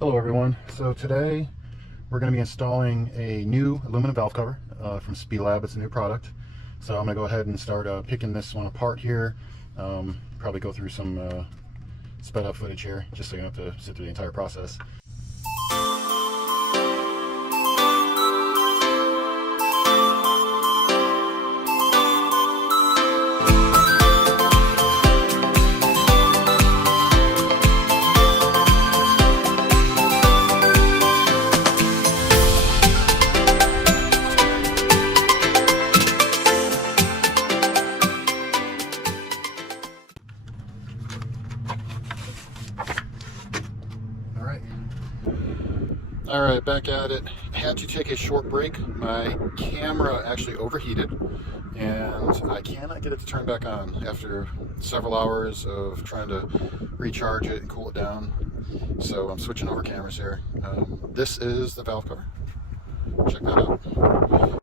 Hello everyone. So today we're going to be installing a new aluminum valve cover from Spelab. It's a new product. So I'm going to go ahead and start picking this one apart here. Probably go through some sped up footage here just so you don't have to sit through the entire process. All right, back at it. I had to take a short break. My camera actually overheated and I cannot get it to turn back on after several hours of trying to recharge it and cool it down. So I'm switching over cameras here. This is the valve cover. Check that out.